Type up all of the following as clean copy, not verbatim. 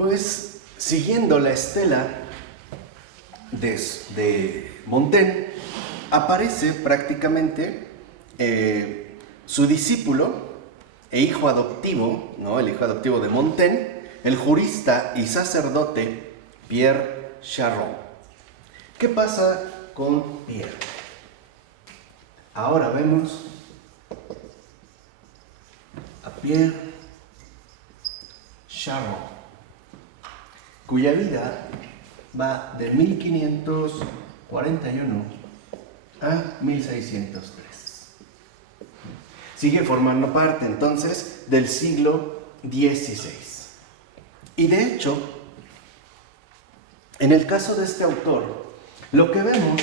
Pues siguiendo la estela de Montaigne, aparece prácticamente su discípulo e hijo adoptivo, ¿no? El hijo adoptivo de Montaigne, el jurista y sacerdote Pierre Charron. ¿Qué pasa con Pierre? Ahora vemos a Pierre Charron, cuya vida va de 1541 a 1603. Sigue formando parte entonces del siglo XVI. Y de hecho, en el caso de este autor, lo que vemos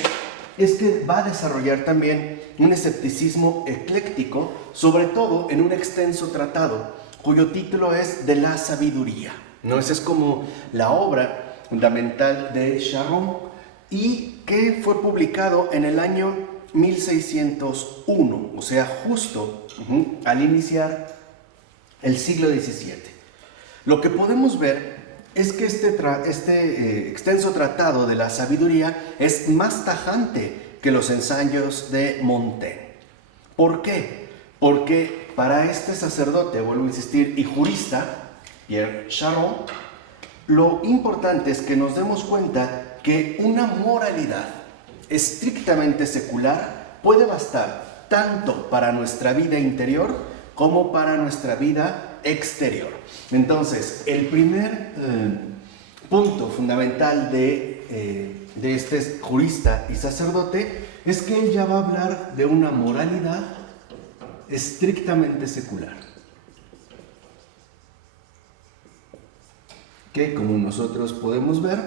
es que va a desarrollar también un escepticismo ecléctico, sobre todo en un extenso tratado cuyo título es De la sabiduría, ¿no? Esa es como la obra fundamental de Charron y que fue publicado en el año 1601, o sea, justo al iniciar el siglo XVII. Lo que podemos ver es que este extenso tratado de la sabiduría es más tajante que los ensayos de Montaigne. ¿Por qué? Porque para este sacerdote, vuelvo a insistir, y jurista, Pierre Charron, lo importante es que nos demos cuenta que una moralidad estrictamente secular puede bastar tanto para nuestra vida interior como para nuestra vida exterior. Entonces, el primer punto fundamental de este jurista y sacerdote es que él ya va a hablar de una moralidad estrictamente secular, que, como nosotros podemos ver,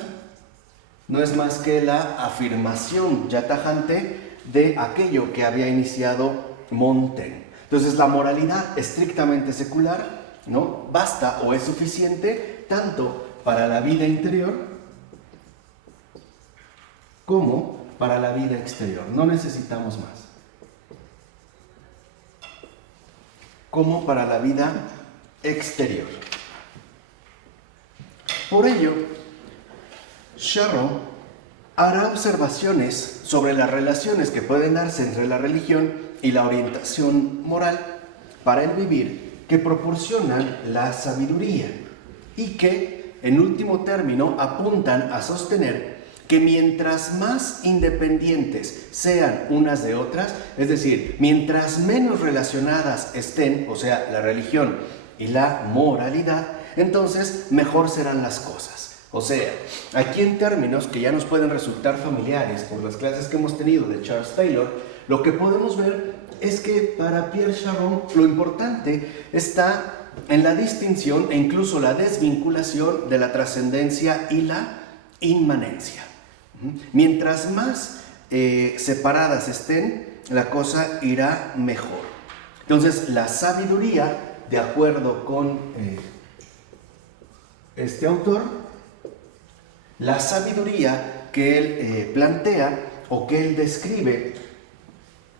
no es más que la afirmación ya tajante de aquello que había iniciado Montaigne. Entonces, la moralidad estrictamente secular, ¿no?, basta o es suficiente tanto para la vida interior como para la vida exterior. No necesitamos más. Como para la vida exterior. Por ello, Charron hará observaciones sobre las relaciones que pueden darse entre la religión y la orientación moral para el vivir que proporcionan la sabiduría y que, en último término, apuntan a sostener que mientras más independientes sean unas de otras, es decir, mientras menos relacionadas estén, o sea, la religión y la moralidad, entonces mejor serán las cosas. O sea, aquí en términos que ya nos pueden resultar familiares por las clases que hemos tenido de Charles Taylor, lo que podemos ver es que para Pierre Charron lo importante está en la distinción e incluso la desvinculación de la trascendencia y la inmanencia. Mientras más separadas estén, la cosa irá mejor. Entonces, la sabiduría, de acuerdo con este autor, la sabiduría que él plantea o que él describe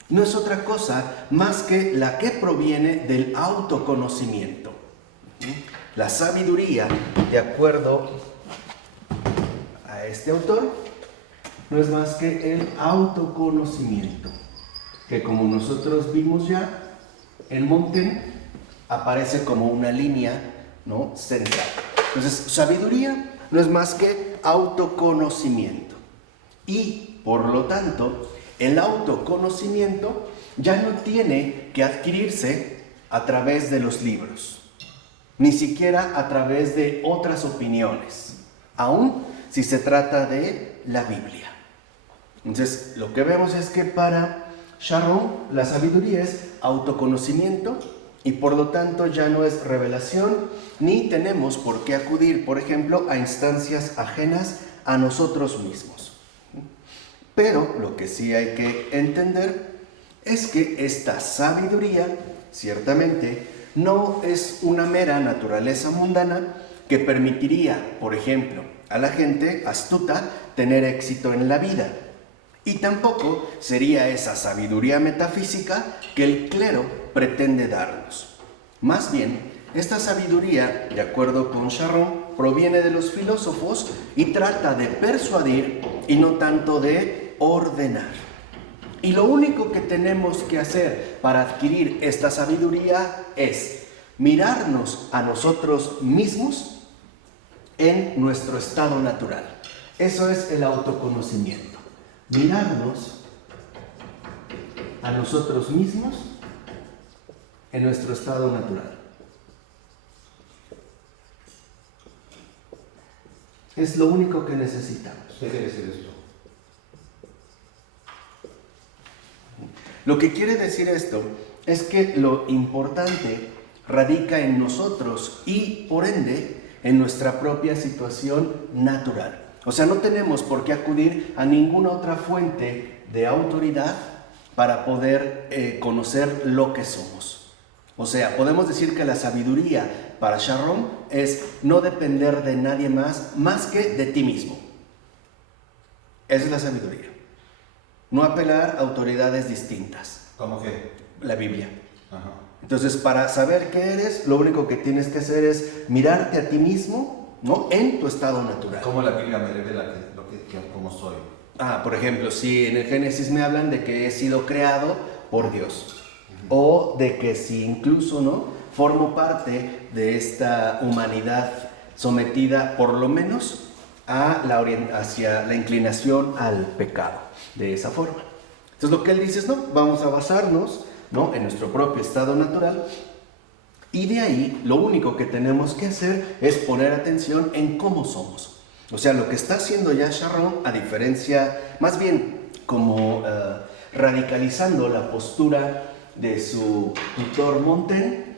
no es otra cosa más que la que proviene del autoconocimiento. La sabiduría, de acuerdo a este autor, no es más que el autoconocimiento, que, como nosotros vimos ya en Montaigne, aparece como una línea, ¿no?, central. Entonces, sabiduría no es más que autoconocimiento. Y, por lo tanto, el autoconocimiento ya no tiene que adquirirse a través de los libros, ni siquiera a través de otras opiniones, aun si se trata de la Biblia. Entonces, lo que vemos es que para Charron la sabiduría es autoconocimiento y, por lo tanto, ya no es revelación, ni tenemos por qué acudir, por ejemplo, a instancias ajenas a nosotros mismos. Pero lo que sí hay que entender es que esta sabiduría, ciertamente, no es una mera naturaleza mundana que permitiría, por ejemplo, a la gente astuta tener éxito en la vida. Y tampoco sería esa sabiduría metafísica que el clero pretende darnos. Más bien, Esta sabiduría, de acuerdo con Sharon, proviene de los filósofos y trata de persuadir y no tanto de ordenar. Y lo único que tenemos que hacer para adquirir esta sabiduría es mirarnos a nosotros mismos en nuestro estado natural. Eso es el autoconocimiento. Mirarnos a nosotros mismos en nuestro estado natural. Es lo único que necesitamos. ¿Qué quiere decir esto? Lo que quiere decir esto es que lo importante radica en nosotros y, por ende, en nuestra propia situación natural. O sea, no tenemos por qué acudir a ninguna otra fuente de autoridad para poder conocer lo que somos. O sea, podemos decir que la sabiduría para Sharon es no depender de nadie más que de ti mismo. Esa es la sabiduría. No apelar a autoridades distintas. ¿Cómo qué? La Biblia. Ajá. Entonces, para saber qué eres, lo único que tienes que hacer es mirarte a ti mismo, ¿no? En tu estado natural. ¿Cómo la Biblia me revela cómo soy? Por ejemplo, si en el Génesis me hablan de que he sido creado por Dios, o de que si incluso, ¿no?, formo parte de esta humanidad sometida por lo menos hacia la inclinación al pecado, de esa forma. Entonces lo que él dice es, no, vamos a basarnos, ¿no?, en nuestro propio estado natural, y de ahí lo único que tenemos que hacer es poner atención en cómo somos. O sea, lo que está haciendo ya Sharon, a diferencia, más bien como radicalizando la postura de su tutor Montaigne,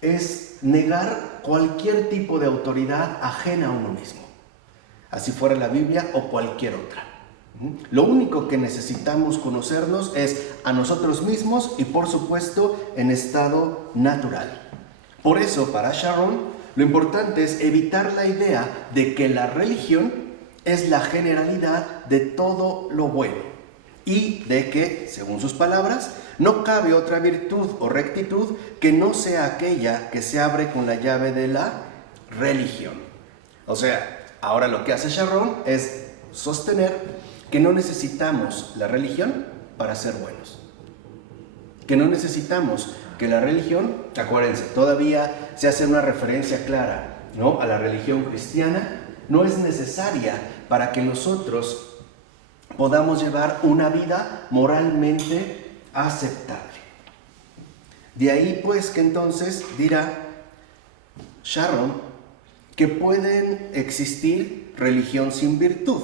es negar cualquier tipo de autoridad ajena a uno mismo, así fuera la Biblia o cualquier otra. Lo único que necesitamos conocernos es a nosotros mismos y, por supuesto, en estado natural. Por eso, para Sharon, lo importante es evitar la idea de que la religión es la generalidad de todo lo bueno y de que, según sus palabras, no cabe otra virtud o rectitud que no sea aquella que se abre con la llave de la religión. O sea, ahora lo que hace Sharon es sostener que no necesitamos la religión para ser buenos. Que no necesitamos que la religión, acuérdense, todavía se hace una referencia clara, ¿no?, a la religión cristiana, no es necesaria para que nosotros podamos llevar una vida moralmente aceptable. De ahí pues que entonces dirá Sharon que pueden existir religión sin virtud.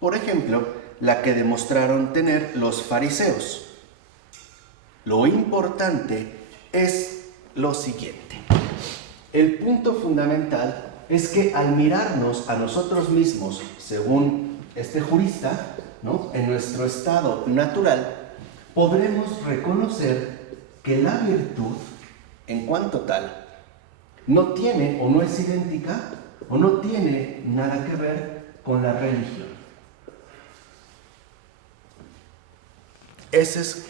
Por ejemplo, la que demostraron tener los fariseos. Lo importante es lo siguiente. El punto fundamental es que al mirarnos a nosotros mismos, según este jurista, ¿no?, en nuestro estado natural, podremos reconocer que la virtud, en cuanto tal, no tiene o no es idéntica o no tiene nada que ver con la religión. Ese es...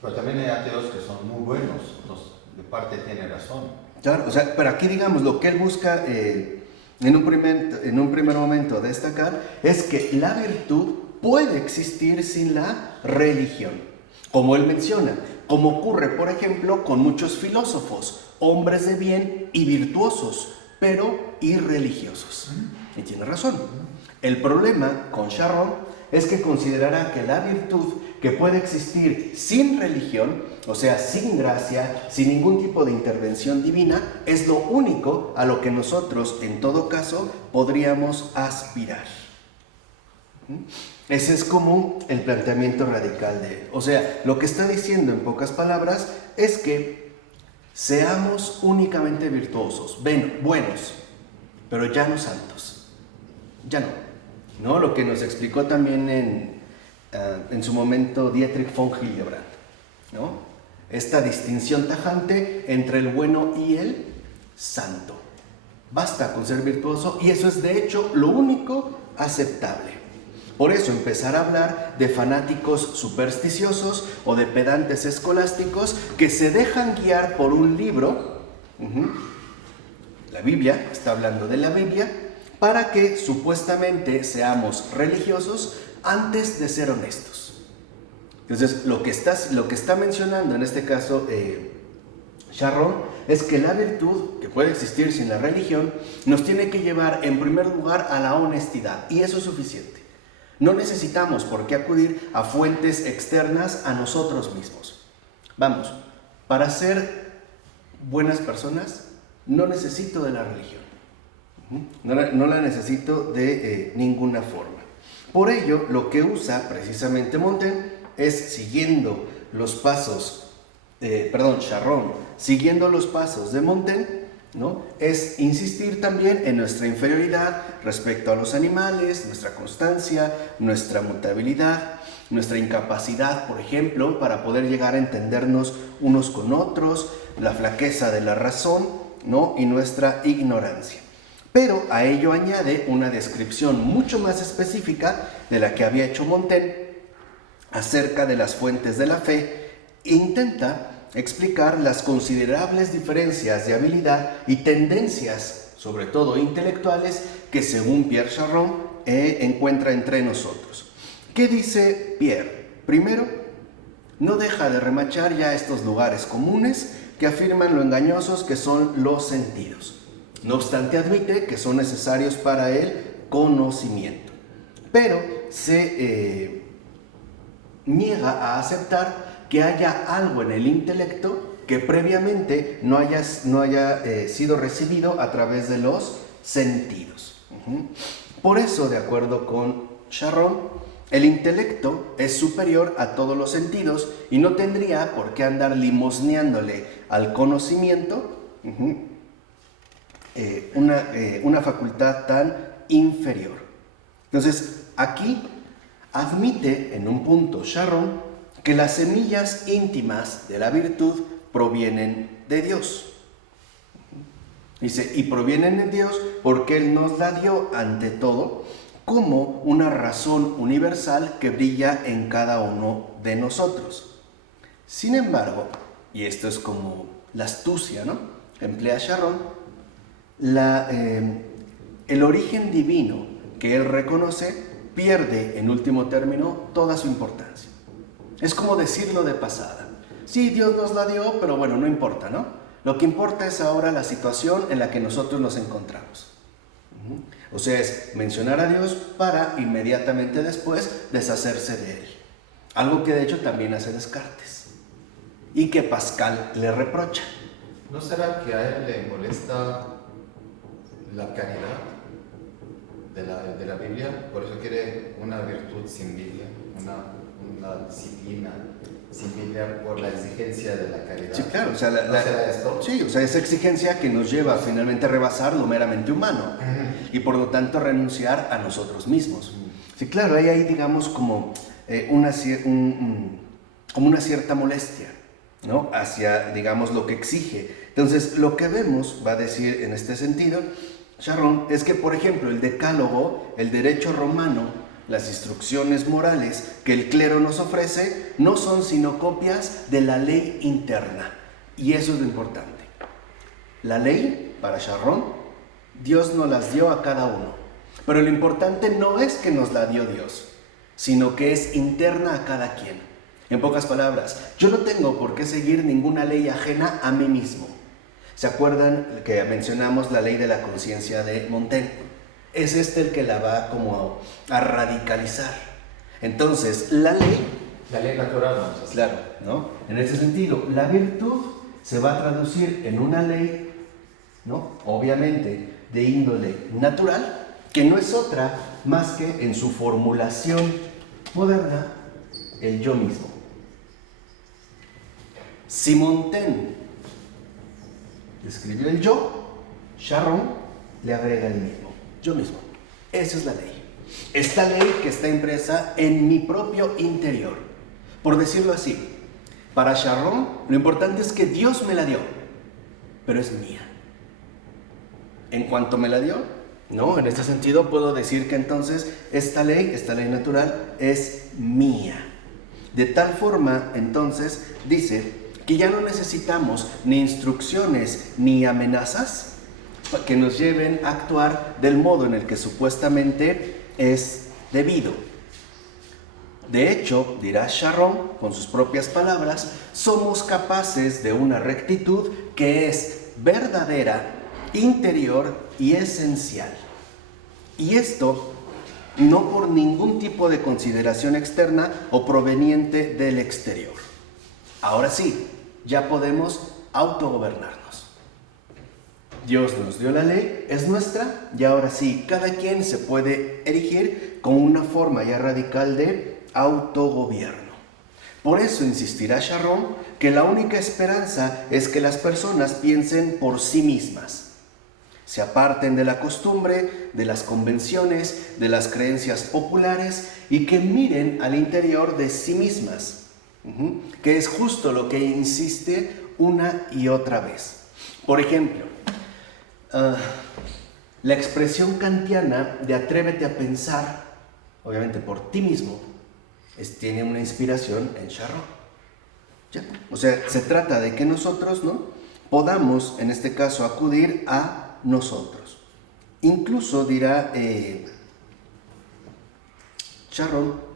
Pero también hay ateos que son muy buenos, entonces de parte tiene razón. Claro, o sea, pero aquí digamos lo que él busca en un primer momento destacar es que la virtud puede existir sin la religión, como él menciona, como ocurre por ejemplo con muchos filósofos, hombres de bien y virtuosos, pero irreligiosos. Y tiene razón. El problema con Sharon es que considerará que la virtud que puede existir sin religión, o sea, sin gracia, sin ningún tipo de intervención divina, es lo único a lo que nosotros, en todo caso, podríamos aspirar. Ese es como el planteamiento radical de él. O sea, lo que está diciendo en pocas palabras es que seamos únicamente virtuosos, buenos, pero ya no santos. Ya no. Lo que nos explicó también en su momento Dietrich von Hildebrand, ¿no? Esta distinción tajante entre el bueno y el santo. Basta con ser virtuoso y eso es de hecho lo único aceptable. Por eso empezar a hablar de fanáticos supersticiosos o de pedantes escolásticos que se dejan guiar por un libro Ujú. La Biblia, está hablando de la Biblia, para que supuestamente seamos religiosos antes de ser honestos. Entonces, lo que está mencionando en este caso Sharon es que la virtud, que puede existir sin la religión, nos tiene que llevar en primer lugar a la honestidad, y eso es suficiente. No necesitamos por qué acudir a fuentes externas a nosotros mismos. Vamos, para ser buenas personas no necesito de la religión. No la necesito de ninguna forma. Por ello, lo que usa precisamente Montaigne es siguiendo los pasos, Charron, siguiendo los pasos de Montaigne, ¿no? Es insistir también en nuestra inferioridad respecto a los animales, nuestra constancia, nuestra mutabilidad, nuestra incapacidad, por ejemplo, para poder llegar a entendernos unos con otros, la flaqueza de la razón, ¿no? Y nuestra ignorancia. Pero a ello añade una descripción mucho más específica de la que había hecho Montaigne acerca de las fuentes de la fe e intenta explicar las considerables diferencias de habilidad y tendencias, sobre todo intelectuales, que según Pierre Charron encuentra entre nosotros. ¿Qué dice Pierre? Primero, no deja de remachar ya estos lugares comunes que afirman lo engañosos que son los sentidos. No obstante, admite que son necesarios para el conocimiento, pero se niega a aceptar que haya algo en el intelecto que previamente no haya sido recibido a través de los sentidos. Por eso, de acuerdo con Charron, el intelecto es superior a todos los sentidos y no tendría por qué andar limosneándole al conocimiento una facultad tan inferior. Entonces, aquí admite en un punto Charron que las semillas íntimas de la virtud provienen de Dios. Dice, y provienen de Dios porque Él nos la dio ante todo como una razón universal que brilla en cada uno de nosotros. Sin embargo, y esto es como la astucia, ¿no?, emplea Charron, el origen divino que él reconoce pierde en último término toda su importancia. Es como decirlo de pasada. Sí, Dios nos la dio, pero bueno, no importa, ¿no? Lo que importa es ahora la situación en la que nosotros nos encontramos. O sea, es mencionar a Dios para inmediatamente después deshacerse de Él. Algo que de hecho también hace Descartes y que Pascal le reprocha. ¿No será que a él le molesta la caridad de la Biblia? Por eso quiere una virtud sin Biblia, una disciplina sin Biblia, por la exigencia de la caridad. Sí, claro, o sea, ¿No será esto? Sí, o sea, esa exigencia que nos lleva finalmente a rebasar lo meramente humano y por lo tanto renunciar a nosotros mismos. Sí, claro, ahí hay, digamos, como una cierta molestia, ¿no?, hacia, digamos, lo que exige. Entonces, lo que vemos, va a decir en este sentido Charron, es que, por ejemplo, el decálogo, el derecho romano, las instrucciones morales que el clero nos ofrece no son sino copias de la ley interna. Y eso es lo importante. La ley, para Charron, Dios nos las dio a cada uno. Pero lo importante no es que nos la dio Dios, sino que es interna a cada quien. En pocas palabras, yo no tengo por qué seguir ninguna ley ajena a mí mismo. ¿Se acuerdan que mencionamos la ley de la conciencia de Montaigne? Es el que la va como a radicalizar. Entonces, la ley natural, ¿no? Claro, ¿no? En ese sentido, la virtud se va a traducir en una ley, ¿no?, obviamente de índole natural, que no es otra más que en su formulación moderna, el yo mismo. Si Montaigne describió el yo, Charron le agrega el mismo. Yo mismo. Esa es la ley. Esta ley que está impresa en mi propio interior. Por decirlo así, para Charron, lo importante es que Dios me la dio, pero es mía. En cuanto me la dio, no, en este sentido puedo decir que entonces esta ley natural, es mía. De tal forma, entonces, dice que ya no necesitamos ni instrucciones ni amenazas que nos lleven a actuar del modo en el que supuestamente es debido. De hecho, dirá Sharon con sus propias palabras, somos capaces de una rectitud que es verdadera, interior y esencial. Y esto no por ningún tipo de consideración externa o proveniente del exterior. Ahora sí, ya podemos autogobernarnos. Dios nos dio la ley, es nuestra, y ahora sí, cada quien se puede erigir con una forma ya radical de autogobierno. Por eso insistirá Sharon que la única esperanza es que las personas piensen por sí mismas, se aparten de la costumbre, de las convenciones, de las creencias populares y que miren al interior de sí mismas, que es justo lo que insiste una y otra vez. Por ejemplo, la expresión kantiana de atrévete a pensar, obviamente por ti mismo, tiene una inspiración en Sharon. ¿Ya? O sea, se trata de que nosotros, ¿no?, podamos, en este caso, acudir a nosotros. Incluso dirá Sharon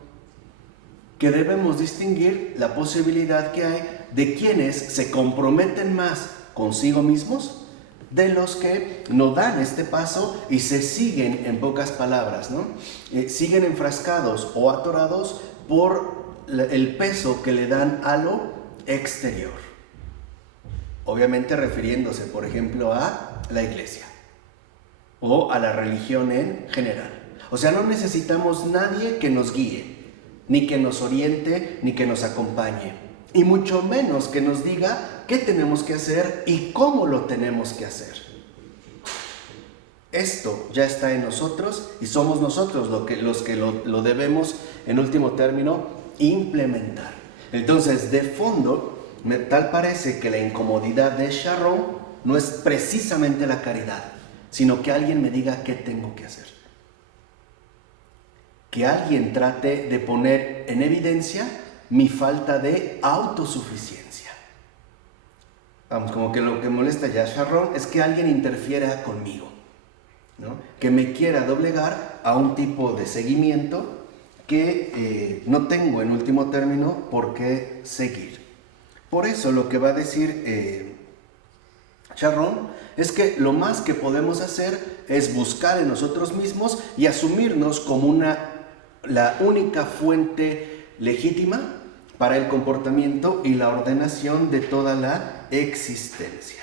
que debemos distinguir la posibilidad que hay de quienes se comprometen más consigo mismos de los que no dan este paso y se siguen, en pocas palabras, ¿no? Siguen enfrascados o atorados por el peso que le dan a lo exterior. Obviamente refiriéndose, por ejemplo, a la iglesia o a la religión en general. O sea, no necesitamos nadie que nos guíe, ni que nos oriente, ni que nos acompañe, y mucho menos que nos diga qué tenemos que hacer y cómo lo tenemos que hacer. Esto ya está en nosotros y somos nosotros los que lo debemos, en último término, implementar. Entonces, de fondo, tal parece que la incomodidad de Sharon no es precisamente la caridad, sino que alguien me diga qué tengo que hacer. Que alguien trate de poner en evidencia mi falta de autosuficiencia. Vamos, como que lo que molesta ya a Sharon es que alguien interfiera conmigo, ¿no? Que me quiera doblegar a un tipo de seguimiento que no tengo, en último término, por qué seguir. Por eso lo que va a decir Sharon es que lo más que podemos hacer es buscar en nosotros mismos y asumirnos como la única fuente legítima para el comportamiento y la ordenación de toda la existencia.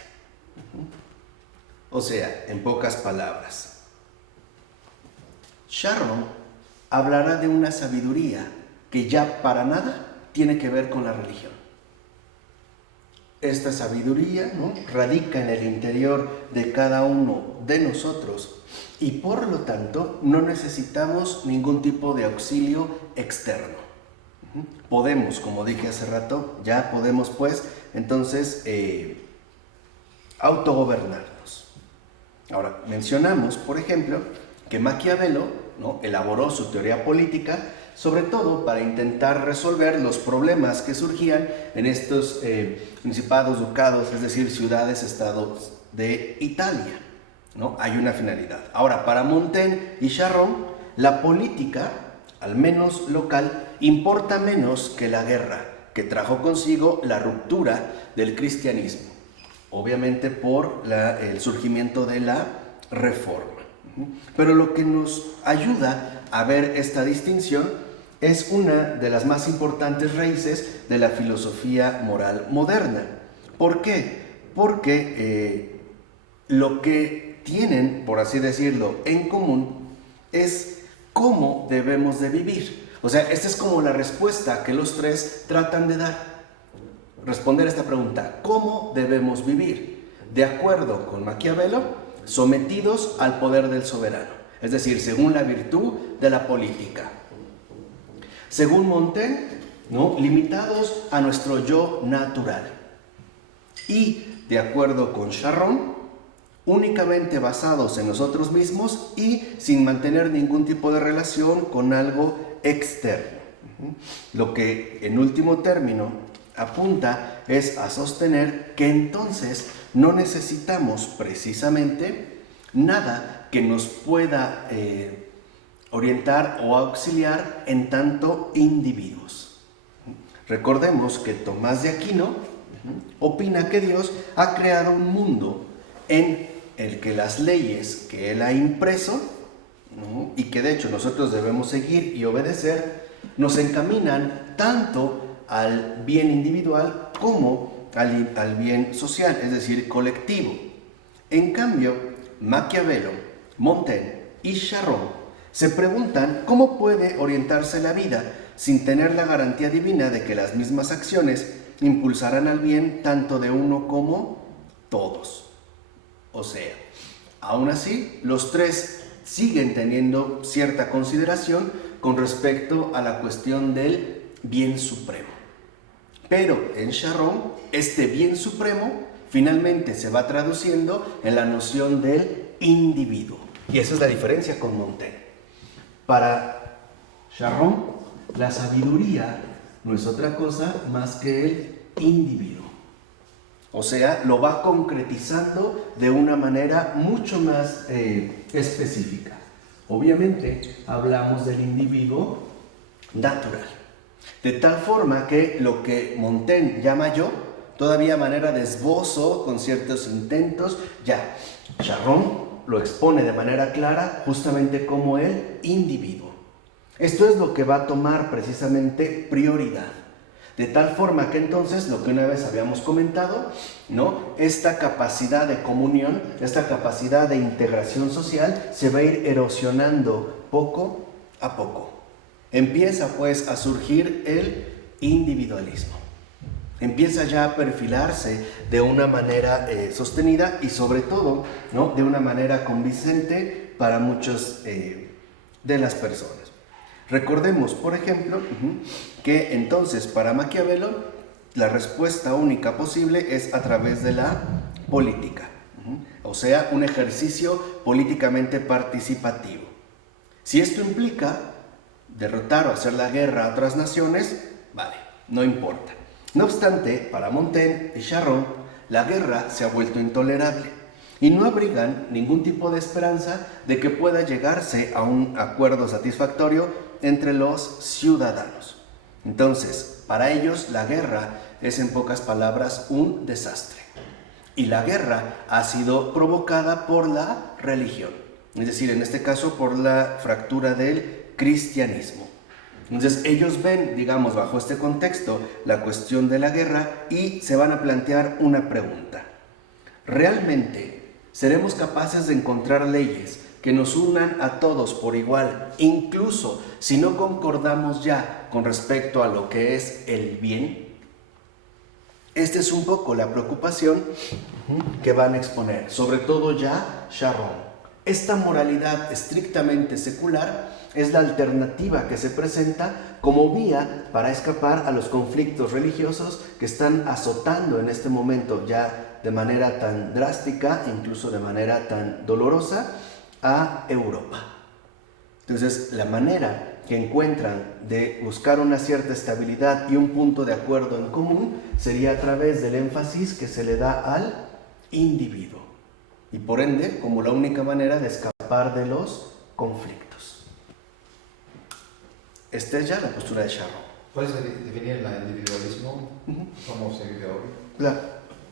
O sea, en pocas palabras, Sharon hablará de una sabiduría que ya para nada tiene que ver con la religión. Esta sabiduría, ¿no?, radica en el interior de cada uno de nosotros y por lo tanto no necesitamos ningún tipo de auxilio externo. Podemos, como dije hace rato, ya podemos pues entonces autogobernarnos. Ahora, mencionamos, por ejemplo, que Maquiavelo, ¿no?, elaboró su teoría política sobre todo para intentar resolver los problemas que surgían en estos principados, ducados, es decir, ciudades, estados de Italia, ¿no? Hay una finalidad. Ahora, para Montaigne y Sharon, la política, al menos local, importa menos que la guerra, que trajo consigo la ruptura del cristianismo, obviamente por el surgimiento de la Reforma. Pero lo que nos ayuda a ver esta distinción es una de las más importantes raíces de la filosofía moral moderna. ¿Por qué? Porque lo que tienen, por así decirlo, en común es cómo debemos de vivir. O sea, esta es como la respuesta que los tres tratan de dar. Responder a esta pregunta: ¿cómo debemos vivir? De acuerdo con Maquiavelo, sometidos al poder del soberano, es decir, según la virtud de la política. Según Montaigne, ¿no?, limitados a nuestro yo natural. Y, de acuerdo con Sharon, únicamente basados en nosotros mismos y sin mantener ningún tipo de relación con algo externo. Lo que, en último término, apunta es a sostener que entonces no necesitamos precisamente nada que nos pueda orientar o auxiliar en tanto individuos. Recordemos que Tomás de Aquino opina que Dios ha creado un mundo en el que las leyes que Él ha impreso, ¿no?, y que de hecho nosotros debemos seguir y obedecer, nos encaminan tanto al bien individual como al bien social, es decir, colectivo. En cambio, Maquiavelo, Montaigne y Charron se preguntan cómo puede orientarse la vida sin tener la garantía divina de que las mismas acciones impulsarán al bien tanto de uno como todos. O sea, aún así, los tres siguen teniendo cierta consideración con respecto a la cuestión del bien supremo. Pero en Charron, este bien supremo finalmente se va traduciendo en la noción del individuo. Y esa es la diferencia con Montaigne. Para Charron, la sabiduría no es otra cosa más que el individuo. O sea, lo va concretizando de una manera mucho más específica. Obviamente, hablamos del individuo natural. De tal forma que lo que Montaigne llama yo, todavía a manera de esbozo, con ciertos intentos, ya, Charron lo expone de manera clara justamente como el individuo. Esto es lo que va a tomar precisamente prioridad. De tal forma que entonces, lo que una vez habíamos comentado, ¿no?, esta capacidad de comunión, esta capacidad de integración social se va a ir erosionando poco a poco. Empieza pues a surgir el individualismo. Empieza ya a perfilarse de una manera sostenida y sobre todo, ¿no?, de una manera convincente para muchos de las personas. Recordemos, por ejemplo, que entonces para Maquiavelo la respuesta única posible es a través de la política, o sea, un ejercicio políticamente participativo. Si esto implica derrotar o hacer la guerra a otras naciones, vale, no importa. No obstante, para Montaigne y Charron, la guerra se ha vuelto intolerable y no abrigan ningún tipo de esperanza de que pueda llegarse a un acuerdo satisfactorio entre los ciudadanos. Entonces, para ellos la guerra es en pocas palabras un desastre. Y la guerra ha sido provocada por la religión, es decir, en este caso por la fractura del cristianismo. Entonces ellos ven, digamos, bajo este contexto, la cuestión de la guerra y se van a plantear una pregunta. ¿Realmente seremos capaces de encontrar leyes que nos unan a todos por igual, incluso si no concordamos ya con respecto a lo que es el bien? Esta es un poco la preocupación que van a exponer, sobre todo ya Charron. Esta moralidad estrictamente secular es la alternativa que se presenta como vía para escapar a los conflictos religiosos que están azotando en este momento ya de manera tan drástica, incluso de manera tan dolorosa, a Europa. Entonces, la manera que encuentran de buscar una cierta estabilidad y un punto de acuerdo en común sería a través del énfasis que se le da al individuo y por ende como la única manera de escapar de los conflictos. Esta es ya la postura de Charron. ¿Puedes definir el individualismo? ¿Cómo se vive hoy?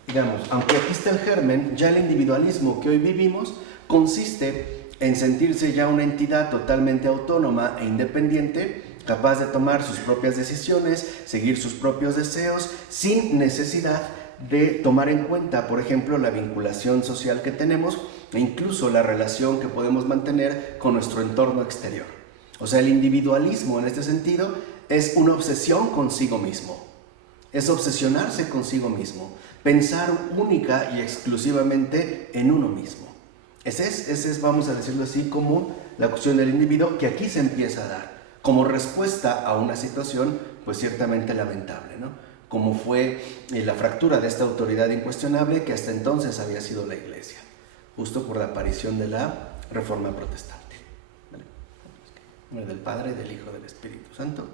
Digamos, aunque aquí está el germen, ya el individualismo que hoy vivimos consiste en sentirse ya una entidad totalmente autónoma e independiente, capaz de tomar sus propias decisiones, seguir sus propios deseos, sin necesidad de tomar en cuenta, por ejemplo, la vinculación social que tenemos e incluso la relación que podemos mantener con nuestro entorno exterior. O sea, el individualismo en este sentido es una obsesión consigo mismo, es obsesionarse consigo mismo, pensar única y exclusivamente en uno mismo. Ese es, vamos a decirlo así, como la cuestión del individuo que aquí se empieza a dar, como respuesta a una situación pues ciertamente lamentable, ¿no? Como fue la fractura de esta autoridad incuestionable que hasta entonces había sido la Iglesia, justo por la aparición de la Reforma Protestante. ¿Vale? En nombre del Padre, del Hijo y del Espíritu Santo.